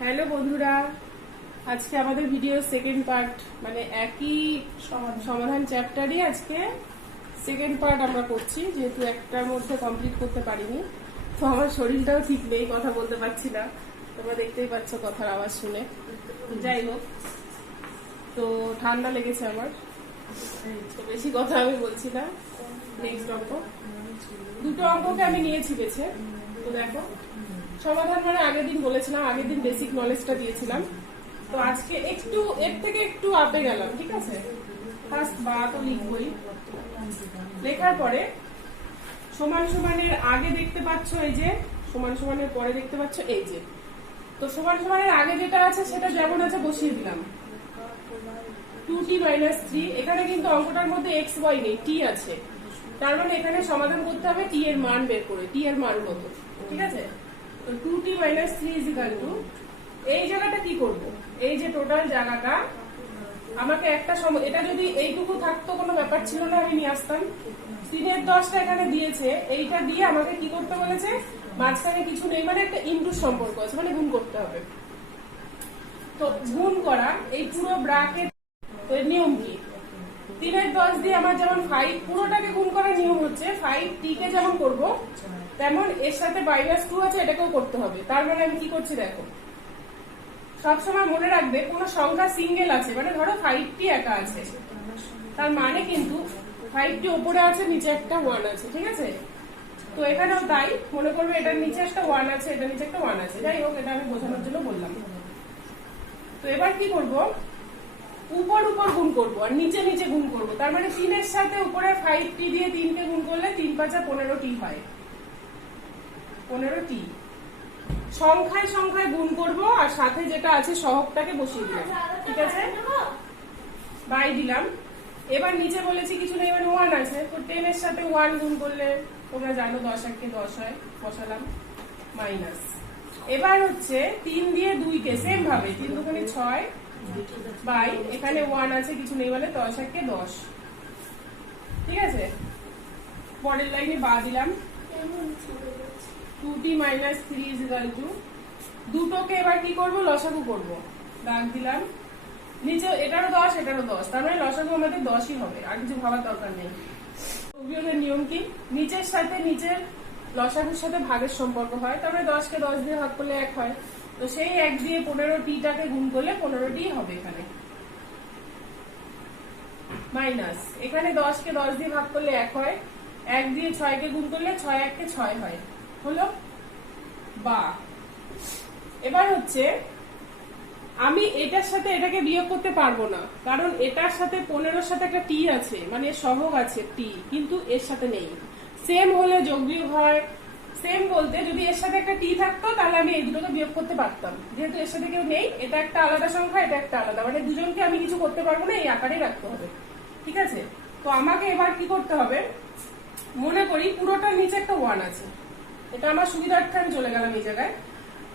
Hello বন্ধুরা, আজকে আমাদের ভিডিও সেকেন্ড পার্ট, মানে একই সমাধান চ্যাপ্টারই আজকে সেকেন্ড পার্ট আমরা করছি, যেহেতু একটার মধ্যে কমপ্লিট করতে পারিনি। তো আমার শরীরটাও ঠিক নেই, কথা বলতে পারছি না, তোমরা দেখতেই পাচ্ছ কথার আওয়াজ শুনে। যাই হোক, তো ঠান্ডা লেগেছে আমার, তো বেশি কথা আমি বলছি না। নেক্সট অঙ্ক, দুটো অঙ্ককে আমি নিয়েছি বেছে। তো দেখো, সমাধান মানে আগের দিন বলেছিলাম, আগের দিন বেসিক নলেজটা দিয়েছিলাম। তো আজকে একটু এর থেকে একটু আপে গেলাম, ঠিক আছে। ফার্স্ট বা তো লিখবই, লেখার পরে সমান সমানের আগে দেখতে পাচ্ছ এই যে, সমান সমানের পরে দেখতে পাচ্ছ এই যে। তো সমান সমানের আগে যেটা আছে সেটা যেমন আছে বসিয়ে দিলাম, 2t - 3। এখানে কিন্তু অঙ্কটার মধ্যে x y নেই, t আছে। তার মানে এখানে সমাধান করতে হবে t এর মান বের করে, t এর মান কত, ঠিক আছে। তো 2t - 3 এই জায়গাটা কি করব, এই যে টোটাল জায়গাটা আমাকে একটা এটা যদি এইটুকু থাকতো কোনো ব্যাপার ছিল না, আমি নিয়ে আসতাম। 3 × 10 এখানে দিয়েছে, এইটা দিয়ে আমাকে কি করতে বলেছে, মাঝখানে কিছু নেই, মানে একটা ইনটু সম্পর্ক আছে, মানে গুণ করতে হবে। তো গুণ করা এই পুরো ব্র্যাকেট, তো এর নিয়ম কি, 3 × 10 দিয়ে আমার যেমন 5 পুরোটাকে গুণ করার নিয়ম হচ্ছে 5t কে যেমন করব তেমন এর সাথে -2 আছে, এটাকেও করতে হবে। তার মানে আমি কি করছি দেখো, সবসময় মনে রাখবে কোন সংখ্যা সিঙ্গেল আছে, মানে ধরো 5t একা আছে, তার মানে কিন্তু 5t উপরে আছে, নিচে একটা 1 আছে, ঠিক আছে। তো এখানেও তাই, মনে করবে এটার নিচে একটা 1 আছে, এটার নিচে একটা 1 আছে। যাই হোক, এটা আমি বোঝানোর জন্য বললাম। তো এবার কি করব, উপর উপর গুণ করবো আর নিচে নিচে গুণ করবো। তার মানে 3 এর সাথে উপরে 5t দিয়ে 3 কে গুণ করলে 3 × 5 = 15t হয়, 15t। সংখ্যায় সংখ্যায় গুণ করব আর সাথে যেটা আছে সহগটাকে বসিয়ে দিলাম, ঠিক আছে, বাই দিলাম। এবার নিচে বলেছি কিছু নেই, মানে 1 আছে, তো 10 এর সাথে 1 গুণ করলে তোমরা জানো 10 × 1 = 10 হয়, বসালাম মাইনাস। এবার হচ্ছে 3 দিয়ে 2 কে সেম ভাবে 3 × 2 = 6 বাই এখানে 1 আছে, কিছু নেই, মানে 10 × 1 = 10, ঠিক আছে। পরের লাইনে বা দিলাম 2t - 3 দুটোকে এবার কি করব, লসাগু করব, দাগ দিলাম। নিচে এটারও 10 এটারও 10, তার মানে লসাগু আমাদের 10ই হবে, আর কিছু ভাবার দরকার নেই। বিয়োগের নিয়ম কি, নিচের সাথে নিচের লসাগুর সাথে ভাগের সম্পর্ক হয়, তার মানে 10 কে 10 দিয়ে ভাগ করলে 1 হয়। তো সেই 1 দিয়ে 15t টাকে গুণ করলে 15t হবে এখানে, মাইনাস এখানে 10 কে 10 দিয়ে ভাগ করলে 1 হয়, 1 দিয়ে 6 কে গুণ করলে 6 × 1 = 6 হয়, হলো বা। এবার হচ্ছে আমি এটার সাথে এটাকে বিয়োগ করতে পারবো না, কারণ এটার সাথে 15-এর সাথে একটা টি আছে, মানে সহগ আছে টি, কিন্তু এর সাথে নেই। সেম হলে যোগ বিয়োগ হয়, সেম বলতে যদি এর সাথে একটা টি থাকতো তাহলে আমি এই দুটোকে বিয়োগ করতে পারতাম, যেহেতু এর সাথে কেউ নেই, এটা একটা আলাদা সংখ্যা, এটা একটা আলাদা, মানে দুজনকে আমি কিছু করতে পারবো না, এই আকারেই রাখতে হবে, ঠিক আছে। তো আমাকে এবার কি করতে হবে, মনে করি পুরোটার নিচে একটা 1 আছে, এটা আমার সুবিধার্থে আমি চলে গেলাম এই জায়গায়।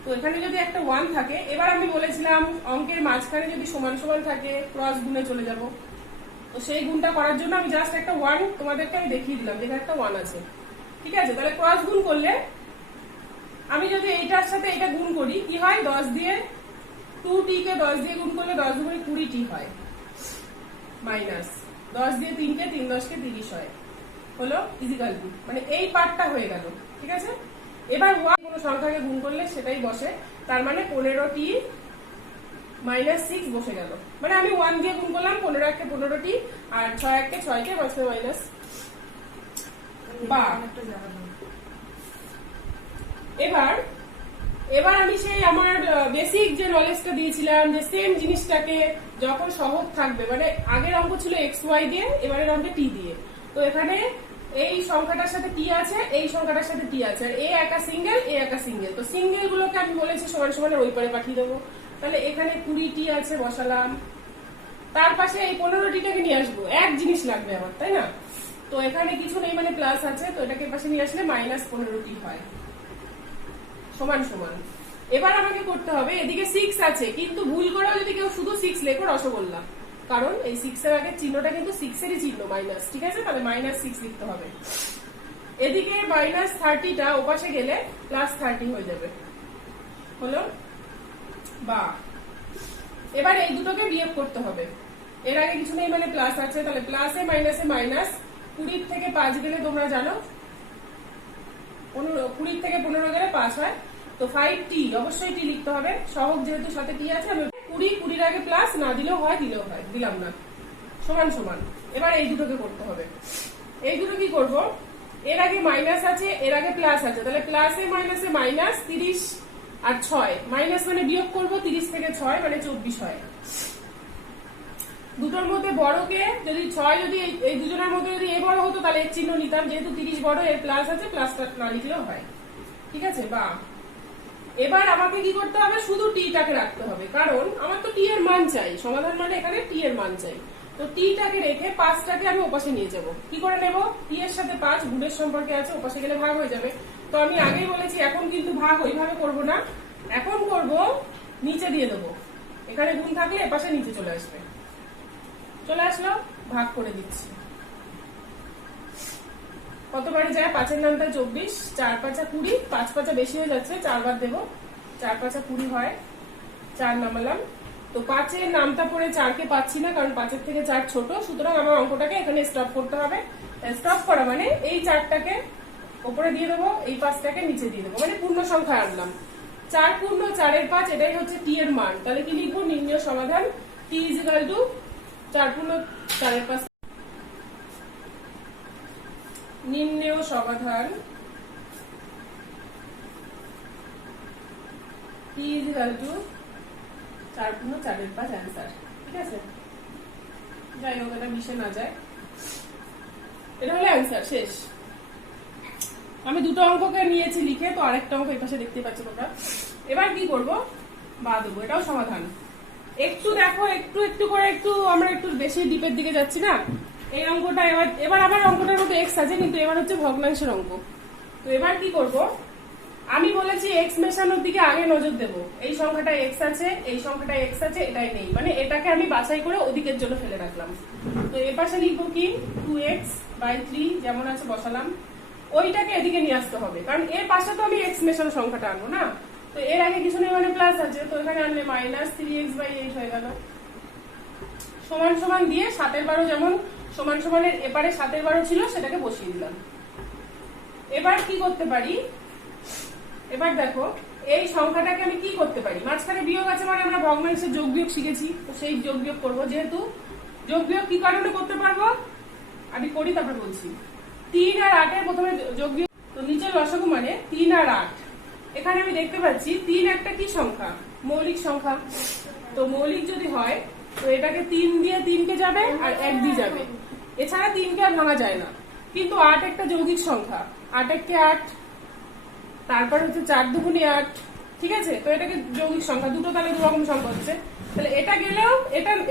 তো এখানে যদি একটা 1 থাকে, এবার আমি বলেছিলাম অঙ্কের মাঝখানে যদি সমান সমান থাকে ক্রস গুণে চলে যাব। তো সেই গুণটা করার জন্য আমি জাস্ট একটা 1 তোমাদেরকে আমি দেখিয়ে দিলাম, যেখানে একটা 1 আছে, ঠিক আছে। তাহলে ক্রস গুণ করলে আমি যদি এইটার সাথে এটা গুণ করি কি হয়, 10 দিয়ে 2t কে 10 দিয়ে গুণ করলে 10 × 2 = 20t হয়, মাইনাস 10 দিয়ে 3 কে 3 × 10 = 30 হয়, হলো ইজিক্যাল টু, মানে এই পার্টটা হয়ে গেল, ঠিক আছে। এবার কোনো সংখ্যাকে গুণ করলে সেটাই বসে, তার মানে 15t - 6 বসে গেল, মানে আমি 1 দিয়ে গুণ করলাম, 15 × 1 = 15t, আর 6 × 1 = 6 কে বসে মাইনাস বা। এবার এবার আমি সেই আমার বেসিক যে নলেজটা দিয়েছিলাম, যে সেম জিনিসটাকে যখন সহগ থাকবে, মানে আগের অঙ্ক ছিল x y দিয়ে, এবারের অঙ্কে t দিয়ে। তো এখানে এই সংখ্যাটার সাথে টি আছে, এই সংখ্যাটার সাথে টি আছে, আর এ একা সিঙ্গেল, এ একা সিঙ্গেল। তো সিঙ্গেল গুলোকে আমি বলেছি সমান সমানের ওই পারে পাঠিয়ে দেবো। তাহলে এখানে 20t আছে, বসালাম। তার পাশে এই 15tটাকে নিয়ে আসবো, এক জিনিস লাগবে আমার, তাই না। তো এখানে কিছু নেই, মানে প্লাস আছে, তো এটাকে পাশে নিয়ে আসলে -15t হয়, সমান সমান। এবার আমাকে করতে হবে, এদিকে 6 আছে, কিন্তু ভুল করেও যদি কেউ শুধু 6 লেখো রসগোল্লা, কারণ এই 6 এর আগে চিহ্নটা কিন্তু 6 এরই চিহ্ন, মাইনাস, ঠিক আছে। তাহলে -6 লিখতে হবে। এদিকে -30টা ওপাশে গেলে +30 হয়ে যাবে, হলো বা এবার এই দুটোকে বিয়োগ করতে হবে। এর আগে কিছু নেই মানে প্লাস আছে, তাহলে প্লাসে মাইনাসে মাইনাস। 20 থেকে 5 গেলে তোমরা জানো 20 থেকে 15 গেলে 5 হয়, তো 5t অবশ্যই টি লিখতে হবে, সহগ যেহেতু সাথে টি আছে। আমি 20 আগে প্লাস না দিলেও হয়, দিলেও হয়, দিলাম না, সমান সমান। এবার এই দুটোকে করতে হবে। এই দুটো কি করব, এর আগে মাইনাস আছে এর আগে প্লাস আছে, তাহলে প্লাসে মাইনাসে মাইনাস। 30 আর 6 মাইনাস মানে বিয়োগ করব, 30 থেকে 6 মানে 24 হয়। দুটোর মধ্যে বড়কে যদি 6 যদি এই দুজনের মধ্যে যদি এ বড় হতো তাহলে এর চিহ্ন নিতাম, যেহেতু 30 বড় এর প্লাস আছে, প্লাসটা না লিখলেও হয়, ঠিক আছে। বা এবার আমাকে কি করতে হবে, শুধু টিটাকে রাখতে হবে, কারণ আমার তো টি এর মান চাই, সমাধান মানে এখানে টি এর মান চাই। তো টিটাকে রেখে 5টাকে আমি ওপাশে নিয়ে যাব। কি করে নেব, টি এর সাথে 5 গুণের সম্পর্কে আছে, ওপাশে গেলে ভাগ হয়ে যাবে। তো আমি আগেই বলেছি এখন কিন্তু ভাগ ওইভাবে করব না, এখন করব নিচে দিয়ে দেবো। এখানে গুণ থাকলে এপাশে নিচে চলে আসবে, চলে আসলো, ভাগ করে দিচ্ছি। কতবারে যায়, 5 এর নামটা 24, 4 5 20, 5 5 বেশি হয়ে যাচ্ছে, 4 বার দেবো, 4 5 20 হয়, 4 নামালাম। তো 5 এর নামটা পড়ে 4 কে পাচ্ছি না, কারণ 5 এর থেকে 4 ছোট, সুতরাং আমার অঙ্কটাকে এখানে স্টপ করতে হবে। স্টপ করা মানে এই 4টাকে উপরে দিয়ে দেবো, এই 5টাকে নিচে দিয়ে দেবো, মানে পূর্ণ সংখ্যা আনলাম। 4 পূর্ণ 4 এর 5, এটাই হচ্ছে টি এর মান। তাহলে কি লিখবো, নির্ণয় সমাধান টি = 4 পূর্ণ 4 এর 5। নির্ণয় সমাধান টি = 4 পূর্ণ 4 এর 5 অ্যান্সার, ঠিক আছে। যাই হোক, এটা মিশে না যায়, এটা হলো অ্যান্সার, শেষ। আমি দুটো অঙ্ককে নিয়েছি লিখে, তো আরেকটা অঙ্ক এই পাশে দেখতে পাচ্ছ তোমরা। এবার কি করব, বা দেবো, এটাও সমাধান। একটু দেখো, একটু একটু করে, একটু আমরা একটু বেশি ডিপের দিকে যাচ্ছি না। এই অঙ্কটা এবার আবার অঙ্কটার মধ্যে এক্স আছে, কিন্তু এবার হচ্ছে ভগ্নাংশের অঙ্ক। তো এবার কি করব, আমি বলেছি এক্স মেশানোর দিকে আগে নজর দেব। এই সংখ্যাটা এক্স আছে, এই সংখ্যাটা এক্স আছে, এটাই নেই, মানে এটাকে আমি বাছাই করে ওদিকের জন্য ফেলে রাখলাম। তো এর পাশে লিখবো কি, 2x/3 যেমন আছে বসালাম। ওইটাকে এদিকে নিয়ে আসতে হবে, কারণ এর পাশে তো আমি এক্স মেশানো সংখ্যাটা আনবো না। তো এর আগে কিছু নেই মানে প্লাস আছে, তো এখানে আনলে -3x/8 হয়ে গেল। সমান সমান দিয়ে 7/12 যেমন সমান সমানের এপারে 7/12 ছিল, সেটাকে বসিয়ে দিলাম। এবার কি করতে পারি, এবার দেখো এই সংখ্যাটাকে আমি কি করতে পারি, মাঝখানে বিয়োগ আছে মানে আমরা ভগ্নাংশের যোগ বিয়োগ শিখেছি, তো সেই যোগ বিয়োগ করবো। যেহেতু যোগ বিয়োগ কি কারণে করতে পারবো, আমি করি তারপর বলছি। 3 আর 8 এর প্রথমে যোগ বিয়োগ, তো নিচের লসাগু মানে 3 আর 8। এখানে আমি দেখতে পাচ্ছি 3 একটা কি সংখ্যা, মৌলিক সংখ্যা। তো মৌলিক যদি হয়, তো এটাকে 3 দিয়ে 3 কে যাবে আর 1 দিয়ে যাবে, এছাড়া 3 কে আর ভাঙা যায় না। কিন্তু 8 একটা যৌগিক সংখ্যা, 8 1 8, তারপর হচ্ছে 4 2 8, ঠিক আছে। তো এটাকে যৌগিক সংখ্যা, দুটো তাহলে দু রকম সংখ্যা হচ্ছে। তাহলে এটা গেলেও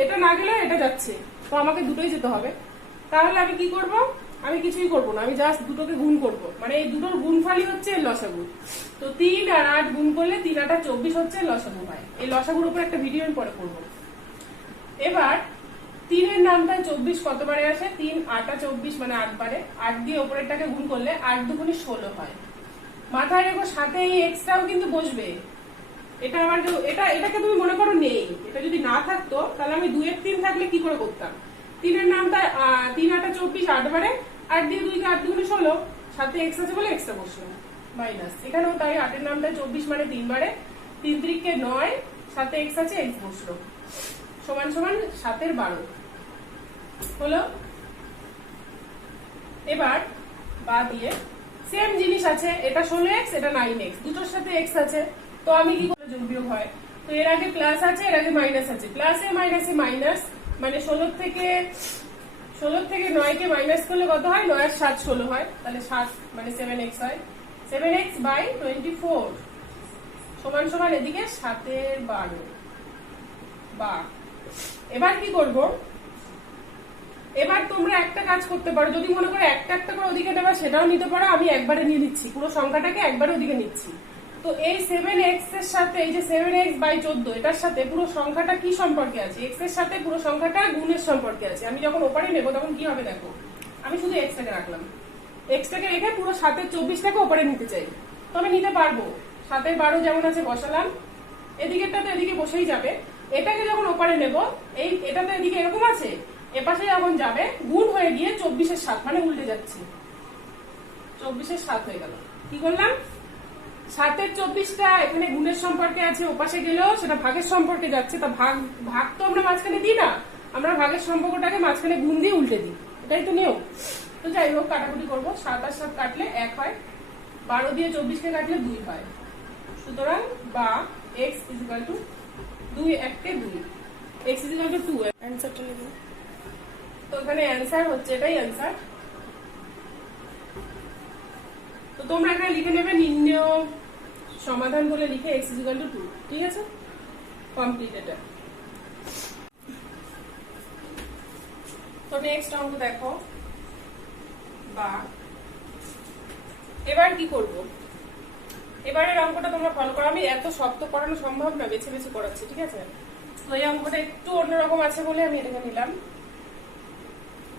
এটা না গেলেও এটা যাচ্ছে, তো আমাকে দুটোই যেতে হবে। তাহলে আমি কি করব, আমি কিছুই করব না, আমি জাস্ট দুটোকে গুণ করব, মানে এই দুটোর গুণফলই হচ্ছে এর লসাগু। তো 3 আর 8 গুণ করলে 3 8 24 হচ্ছে লসাগু হয়। এই লসাগুর উপর একটা ভিডিও আমি পরে করব। এবার 3 এর নামটা 24 কতবারে আসে, 3 8 24 মানে 8 বারে। 8 দিয়ে উপরেরটাকে গুণ করলে 8 2 16 হয়। মাথায় রেখো, সাথে এই এক্সট্রাও কিন্তু বসবে। এটা আমার এটাকে তুমি মনে করো নেই, এটা যদি না থাকতো তাহলে আমি 2 এর 3 থাকলে কি করে করতাম, 3 এর নামটা 3 8 24 8 বারে, 8 দিয়ে 2 কে 8 2 16, সাথে এক্স আছে বলে এক্সট্রা বসলো, মাইনাস। এখানেও তাই, 8 এর নামটা 24 মানে 3 বারে, 3 3 কে 9, সাথে এক্স আছে, এক্স বসলো, সমান সমান 7 এর 12 হলো। এবার বা দিয়ে সেম জিনিস আছে, এটা 16x এটা 9x, দুটোর সাথে x আছে, তো আমি কি করে যোগ বিয়োগ হয়। তো এর আগে প্লাস আছে, এর আগে মাইনাস আছে, প্লাসে মাইনাসে মাইনাস, মানে 16 থেকে 9 কে মাইনাস করলে কত হয়, 9 আর 7 16 হয়, তাহলে 7 মানে 7x হয়। 7x/24 সমান সমান এদিকে 7 এর 12। বা এবার কি করব, এবার তোমরা একটা কাজ করতে পারো, যদি মনে করো একটা একটা করে ওদিকে নেবা সেটাও নিতে পারো, আমি একবারে নিয়ে নিচ্ছি, পুরো সংখ্যাটাকে একবারে ওদিকে নিচ্ছি। তো এই 7x এর সাথে এই যে 7x/14 এটার সাথে পুরো সংখ্যাটা কি সম্পর্কে আছে, x এর সাথে পুরো সংখ্যাটা গুণের সম্পর্কে আছে। আমি যখন ওপারে নেব তখন কি হবে দেখো, আমি শুধু x টাকে রাখলাম, x টাকে রেখে পুরো 7 এর 24 টাকে ওপারে নিতে চাই, তো আমি নিতে পারবো। 7 এর 12 যেমন আছে বসালাম, এদিকেরটা তো এদিকে বসেই যাবে। এটাকে যখন ওপারে নেব, এটা তো এদিকে এরকম আছে, এপাশে যখন যাবে গুণ হয়ে গিয়ে 24-এর 7 মানে উল্টে যাচ্ছে, 24-এর 7 হয়ে গেল। কি করলাম, 7-এর 24টা এখানে গুণের সম্পর্কে আছে, ওপাশে গেলেও সেটা ভাগের সম্পর্কে যাচ্ছে। তা ভাগ তো আমরা মাঝখানে দিই না, আমরা ভাগের সম্পর্কটাকে মাঝখানে গুণ দিয়ে উল্টে দিই, এটাই তো নিয়ম। তো যাই হোক, কাটাকুটি করবো। 7 আর 7 কাটলে 1 হয়, 12 দিয়ে 24কে কাটলে 2 হয়। সুতরাং বা x = 2, 1 2, x = 2। অ্যান্সারটা লিখব। তো এখানে অ্যান্সার হচ্ছে, এটাই অ্যান্সার। তো তোমরা এখানে লিখে নেবে নির্ণয় সমাধান বলে লিখে x = 2। ঠিক আছে, কমপ্লিট এটা। তো নেক্সট অঙ্ক দেখো। বা এবার কি করব, এবারের অঙ্কটা তোমরা ফলো করো। আমি এত শক্ত পড়ানো সম্ভব না, বেছে বেছে পড়াচ্ছি। ঠিক আছে, তো এই অঙ্কটা একটু অন্যরকম আছে বলে আমি এটাকে নিলাম।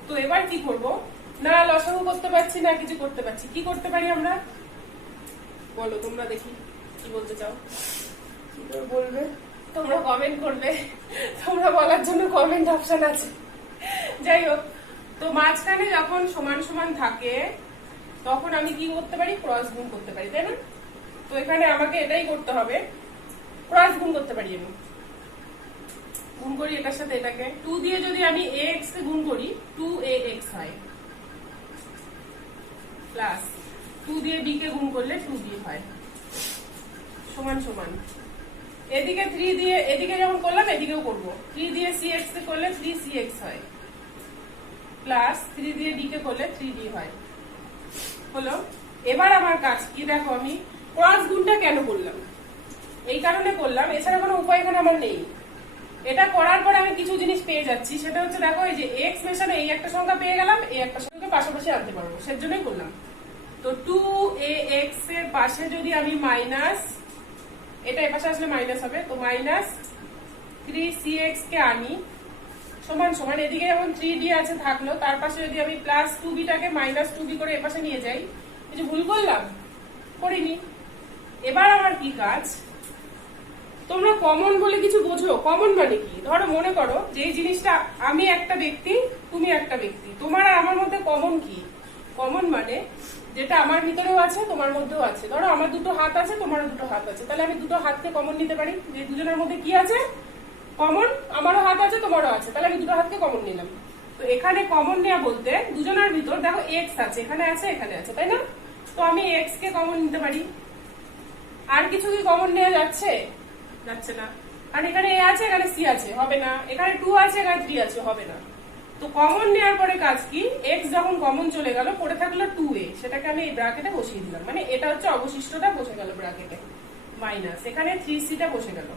তো এবার কি করব, না লসাগু করতে পারছি না কিছু করতে পারছি, কি করতে পারি আমরা বলো তোমরা, দেখি কি বলতে চাও। কি করে বলবে, তোমরা কমেন্ট করবে, তোমরা বলার জন্য কমেন্ট অপশন আছে। যাই হোক, তো মাঝখানে যখন সমান সমান থাকে তখন আমি কি করতে পারি, ক্রস গুণ করতে পারি, তাই না? তো এখানে আমাকে এটাই করতে হবে, ক্রস গুণ করতে পারি। আমি গুণ করি এটার সাথে এটাকে, 2 দিয়ে যদি আমি ax কে গুণ করি 2ax হয়, প্লাস 2 দিয়ে b কে গুণ করলে 2b হয়, সমান সমান। এদিকে 3 দিয়ে, এদিকে যখন করলাম এদিকেও করব, 3 দিয়ে cx কে করলে 3cx হয়, প্লাস 3 দিয়ে d কে করলে 3d হয়। হলো। এবার আমার কাজ কি দেখো, আমি ক্রস গুণটা কেন করলাম, এই কারণে করলাম, এছাড়া কোনো উপায় এখানে আমার নেই। এটা করার পরে আমি কিছু জিনিস পেয়ে যাচ্ছি, সেটা হচ্ছে দেখো এই যে x মেশানো এই একটা সংখ্যা পেয়ে গেলাম, এই একটা সংখ্যা পাশাপাশি আনতে পারবো, সেজন্যই করলাম। তো 2ax এর পাশে যদি আমি মাইনাস, এটা এর পাশে আসলে মাইনাস হবে, তো মাইনাস 3cx কে আনি সমান সমান, এদিকে যেমন 3d আছে থাকলো, তার পাশে যদি আমি প্লাস 2b টাকে মাইনাস 2b করে এপাশে নিয়ে যাই, কিছু ভুল করলাম? করিনি। এবার আমার কি কাজ, তোমরা কমন বলে কিছু বোঝো? কমন মানে কি, ধরো মনে করো যে এই জিনিসটা আমি একটা ব্যক্তি, তুমি একটা ব্যক্তি, তোমার আর আমার মধ্যে কমন কি? কমন মানে যেটা আমার ভিতরেও আছে তোমার মধ্যেও আছে। ধরো আমার দুটো হাত আছে, তোমারও দুটো হাত আছে, তাহলে আমি দুটো হাতকে কমন নিতে পারি, যে দুজনের মধ্যে কি আছে, কমন। আমারও হাত আছে তোমারও আছে, তাহলে আমি দুটো হাতকে কমন নিলাম। তো এখানে কমন নেওয়া বলতে দুজনের ভিতর দেখো এক্স আছে, এখানে আছে এখানে আছে, তাই না? তো আমি এক্স কে কমন নিতে পারি। আর কিছু কি কমন নেওয়া যাচ্ছে? যাচ্ছে না, কারণ এখানে এ আছে এখানে সি আছে, হবে না। এখানে 2 আছে এখানে 3 আছে, হবে না। তো কমন নেওয়ার পরে কাজ কি, এক্স যখন কমন চলে গেল পড়ে থাকলো 2a, সেটাকে আমি এই ব্র্যাকেটে বসিয়ে দিলাম, মানে এটা হচ্ছে অবশিষ্টটা বসে গেল ব্র্যাকেটে, মাইনাস এখানে 3c-টা বসে গেল,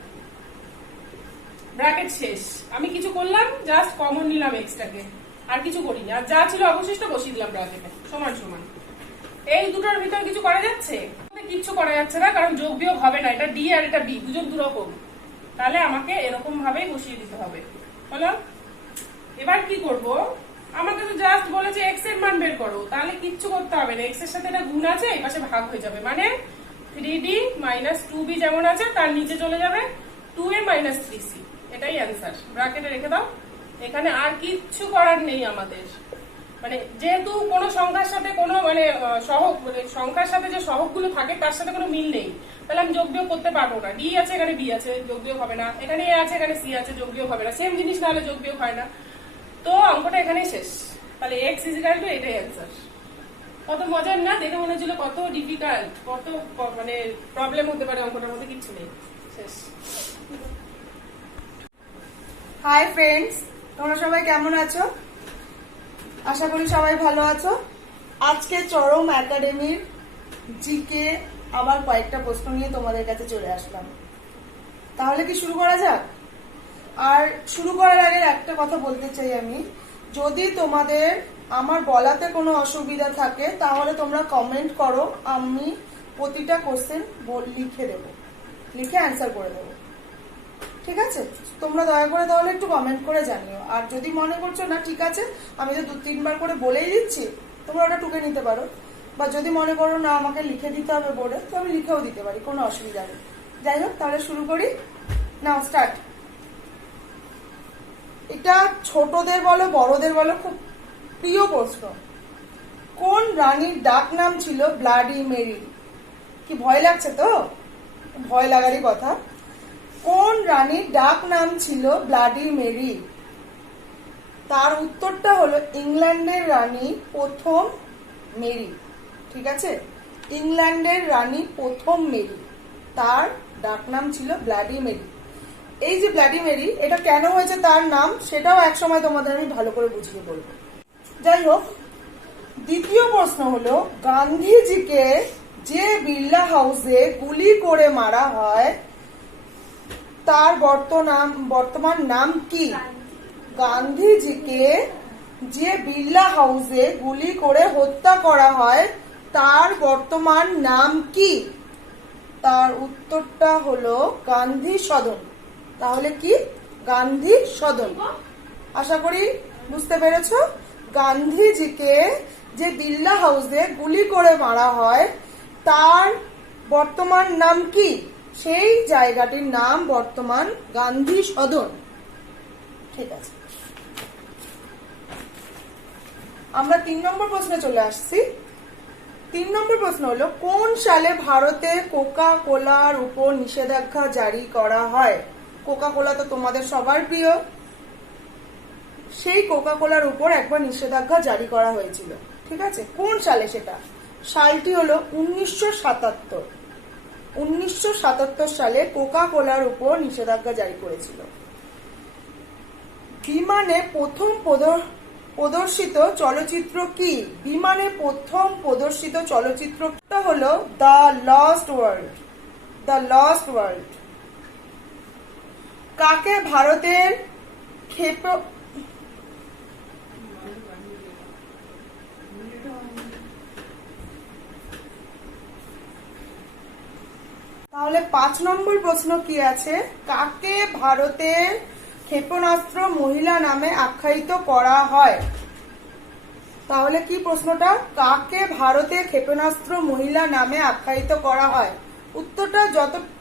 ব্র্যাকেট শেষ। আমি কিছু করলাম, জাস্ট কমন নিলাম এক্সটাকে, আর কিছু করিনি, আর যা ছিল অবশিষ্ট বসিয়ে দিলাম ব্র্যাকেটে, সমান সমান। এই দুটোর ভিতর কিছু করা যাচ্ছে? কিচ্ছু করা যাচ্ছে না, কারণ যোগ বিয়োগ হবে না, এটা ডি আর এটা বি, দুজন দুরকম, তাহলে আমাকে এরকম ভাবেই বসিয়ে দিতে হবে। হলো। এবার কি করব, আমাকে তো জাস্ট বলেছে এক্স এর মান বের করো, তাহলে কিচ্ছু করতে হবে না, এক্স এর সাথে এটা গুণ আছে, এই পাশে ভাগ হয়ে যাবে, মানে 3d মাইনাস 2b যেমন আছে তার নিচে চলে যাবে 2a মাইনাস 3c, এটাই অ্যান্সার। ব্র্যাকেটে রেখে দাও, এখানে আর কিচ্ছু করার নেই আমাদের। মানে যেহেতু কোনো সংখ্যার সাথে কোনো মানে সহগ, মানে সংখ্যার সাথে যে সহগগুলো থাকে তার সাথে কোনো মিল নেই, তাহলে আমি যোগ বিয়োগ করতে পারবো না। ডি আছে এখানে বি আছে, যোগ বিয়োগ হবে না। এখানে এ আছে এখানে সি আছে, যোগ বিয়োগ হবে না। সেম জিনিস না হলে যোগ বিয়োগ হয় না। তো অঙ্কটা এখানেই শেষ। তাহলে x ইজিক্যাল টু এটাই অ্যান্সার। কত মজার না, দেখে মনে হচ্ছিল কত ডিফিকাল্ট, কত মানে প্রবলেম হতে পারে অঙ্কটার মধ্যে, কিচ্ছু নেই, শেষ। হাই ফ্রেন্ডস, তোমরা সবাই কেমন আছো? আশা করি সবাই ভালো আছো। আজকে চরম একাডেমির জিকে আবার কয়েকটা প্রশ্ন নিয়ে তোমাদের কাছে চলে আসলাম। তাহলে কি শুরু করা যাক? আর শুরু করার আগে একটা কথা বলতে চাই আমি, যদি তোমাদের আমার বলাতে কোনো অসুবিধা থাকে তাহলে তোমরা কমেন্ট করো, আমি প্রতিটা কোশ্চেন লিখে দেবো, লিখে অ্যান্সার করে দেবো, ঠিক আছে? তোমরা দয়া করে তাহলে একটু কমেন্ট করে জানিও। আর যদি মনে করছো না ঠিক আছে আমি তো 2-3 বার করে বলেই দিচ্ছি, তোমরা ওটা টুকে নিতে পারো, বা যদি মনে করো না আমাকে লিখে দিতে হবে বোর্ডে, তো আমি লিখেও দিতে পারি, কোনো অসুবিধা নেই। যাই হোক, তাহলে শুরু করি। নাও স্টার্ট। এটা ছোটদের বলো বড়দের বলো খুব প্রিয় প্রশ্ন। কোন রানীর ডাক নাম ছিল ব্লাডি মেরি? কি ভয় লাগছে তো? ভয় লাগারই কথা। কোন রানীর ডাক নাম ছিল ব্লাডি মেরি? তার উত্তরটা হলো ইংল্যান্ডের রানী প্রথম মেরি। ঠিক আছে, ইংল্যান্ডের রানী প্রথম মেরি, তার ডাক নাম ছিল ব্লাডি মেরি। এই যে ব্লাডি মেরি, এটা কেন হয়েছে তার নাম সেটাও একসময় তোমাদের আমি ভালো করে বুঝিয়ে বলবো। যাই হোক, দ্বিতীয় প্রশ্ন হলো গান্ধীজিকে যে বিড়লা হাউসে গুলি করে মারা হয় তার বর্তমান নাম কি? গান্ধীজিকে যে বিড়লা হাউসে গুলি করে হত্যা করা হয় তার বর্তমান নাম কি? তার উত্তরটা হলো গান্ধী সদন। তাহলে কি? গান্ধী সদন। আশা করি বুঝতে পেরেছো। গান্ধীজিকে যে বিড়লা হাউসে গুলি করে মারা হয় তার বর্তমান নাম কি? সেই জায়গাটির নাম বর্তমান গান্ধী সদন। ঠিক আছে, আমরা 3 নম্বর প্রশ্নে চলে আসছি। 3 নম্বর প্রশ্ন হলো কোন সালে ভারতে কোকা কোলার উপর নিষেধাজ্ঞা জারি করা হয়? কোকা কোলা তো তোমাদের সবার প্রিয়। সেই কোকা কোলার উপর একবার নিষেধাজ্ঞা জারি করা হয়েছিল। ঠিক আছে, কোন সালে সেটা? সালটি হলো 1977। 1977 সালে কোকা কোলার উপর নিষেধাজ্ঞা জারি করেছিল। বিমানে প্রথম প্রদর্শিত চলচ্চিত্র কি? বিমানে প্রথম প্রদর্শিত চলচ্চিত্রটা হলো the lost world. The lost world. কাকে ভারতের তাহলে 5 নম্বর প্রশ্ন কি আছে? কাকে ভারতের ক্ষেপণাস্ত্র মহিলা নামে আখ্যায়িত করা হয়? তাহলে কি প্রশ্নটা? কাকে ভারতে ক্ষেপণাস্ত্র মহিলা নামে আখ্যায়িত করা হয়? উত্তরটা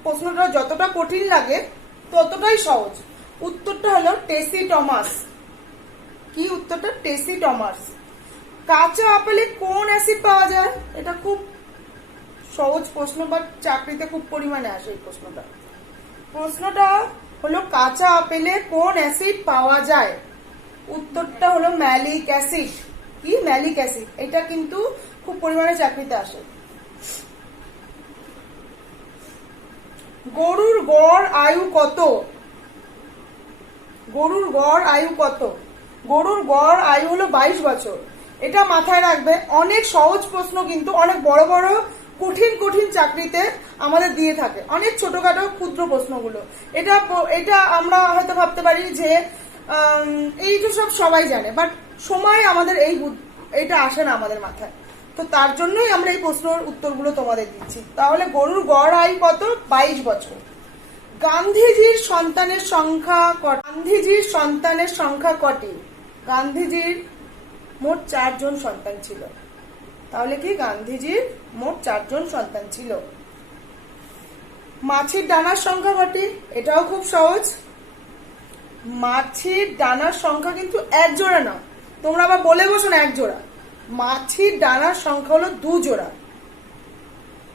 প্রশ্নটা যতটা কঠিন লাগে ততটাই সহজ। উত্তরটা হলো টেসি টমাস। কি উত্তরটা? টেসি টমাস। কাঁচা আপেলে কোন অ্যাসিড পাওয়া যায়? এটা খুব সহজ প্রশ্ন, বাট চাকরিতে খুব পরিমাণে আসে এই প্রশ্নটা। প্রশ্নটা হলো কাঁচা আপেলে কোন অ্যাসিড পাওয়া যায়? উত্তরটা হলো ম্যালিক অ্যাসিড। কি? Malic acid. এটা কিন্তু খুব পরিমাণে চাকরিতে আসে। গরুর গড় আয়ু কত? গরুর গড় আয়ু কত? গরুর গড় আয়ু হলো 22 বছর। এটা মাথায় রাখবে। অনেক সহজ প্রশ্ন কিন্তু অনেক বড় বড় কঠিন কঠিন চাকরিতে আমাদের দিয়ে থাকে, অনেক ছোটখাটো ক্ষুদ্র প্রশ্নগুলো। এটা আমরা হয়তো ভাবতে পারি যে এই তো সব সবাই জানে, বাট সময় আমাদের এইটা আসে না আমাদের মাথায়। তো তার জন্যই আমরা এই প্রশ্নের উত্তরগুলো তোমাদের দিচ্ছি। তাহলে গরুর গড় আয়ু কত? 22 বছর। গান্ধীজির সন্তানের সংখ্যা কত? গান্ধীজির সন্তানের সংখ্যা কটি? গান্ধীজির মোট 4 জন সন্তান ছিল। তাহলে কি? গান্ধীজির মোট 4 জন সন্তান ছিল। মাছির ডানার সংখ্যা কটি? এটাও খুব সহজ। মাছির ডানার সংখ্যা কিন্তু 1 জোড়া না, তোমরা আবার বলে বসো না 1 জোড়া। মাছির ডানার সংখ্যা হলো 2 জোড়া।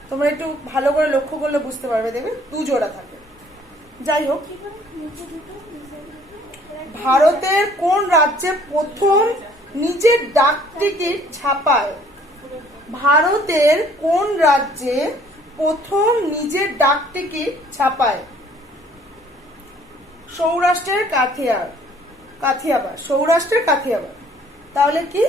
তোমরা একটু ভালো করে লক্ষ্য করলে বুঝতে পারবে, দেখবে 2 জোড়া থাকে। যাই হোক, ভারতের কোন রাজ্যে প্রথম নিজের ডাক টিকিট ছাপায়? ভারতের কোন রাজ্যে প্রথম নিজের ডাক টিকিট ছাপায়? সৌরাষ্ট্রের কাথিয়াবাড়। সৌরাষ্ট্রের কাথিয়াবাড়। তাহলে কি?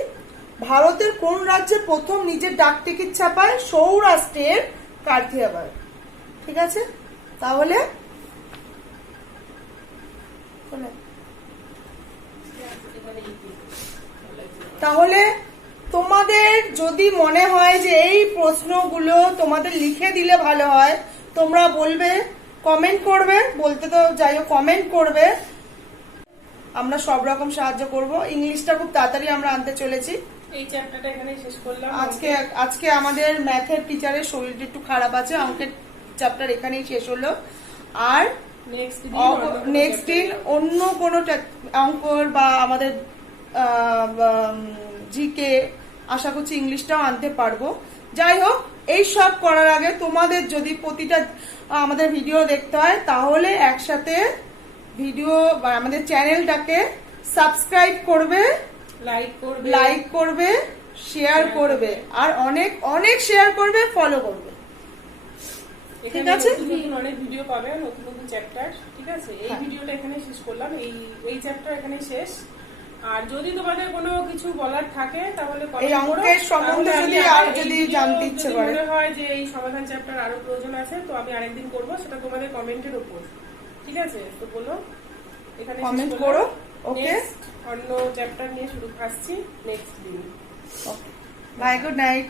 ভারতের কোন রাজ্যে প্রথম নিজের ডাক টিকিট ছাপায়? সৌরাষ্ট্রের কাথিয়াবাড়। ঠিক আছে, তাহলে তোমাদের যদি মনে হয় যে এই প্রশ্নগুলো তোমাদের লিখে দিলে ভালো হয়, তোমরা বলবে, কমেন্ট করবে। বলতে তো যাই হোক, কমেন্ট করবে। আমরা সব রকম সাহায্য করব। ইংলিশটা খুব তাড়াতাড়ি আমরা আনতে চলেছি। এই চ্যাপ্টারটা এখানেই শেষ করলাম। আজকে আমাদের ম্যাথের টিচারের শরীরটা একটু খারাপ আছে, অঙ্কের চ্যাপ্টার এখানেই শেষ হলো। আর নেক্সট দিন অন্য কোনো অঙ্কর বা আমাদের জিকে, আশা করছি ইংলিশটাও আনতে পারবো। যাই হোক, এই সব করার আগে তোমাদের যদি প্রতিটা আমাদের ভিডিও দেখতে হয় তাহলে একসাথে ভিডিও বা আমাদের চ্যানেলটাকে সাবস্ক্রাইব করবে, লাইক করবে, শেয়ার করবে, আর অনেক অনেক শেয়ার করবে, ফলো করবে। ঠিক আছে, নতুন অনেক ভিডিও পাবে, নতুন নতুন চ্যাপ্টার। ঠিক আছে, এই ভিডিওটা এখানে শেষ করলাম, এই চ্যাপ্টার এখানে শেষ। আর যদি তোমাদের কোনো কিছু বলার থাকে তাহলে এই অঙ্কের সম্বন্ধে যদি জানতে ইচ্ছে করে, মনে হয় যে এই সমাধান চ্যাপ্টার আরো প্রয়োজন আছে, তো আমি আরেকদিন করব, সেটা তোমাদের কমেন্টের উপর। ঠিক আছে, তো বলো, এখানে কমেন্ট করো। ওকে, অন্য চ্যাপ্টার নিয়ে শুরু আসছি নেক্সট দিন। ওকে, বাই, গুড নাইট।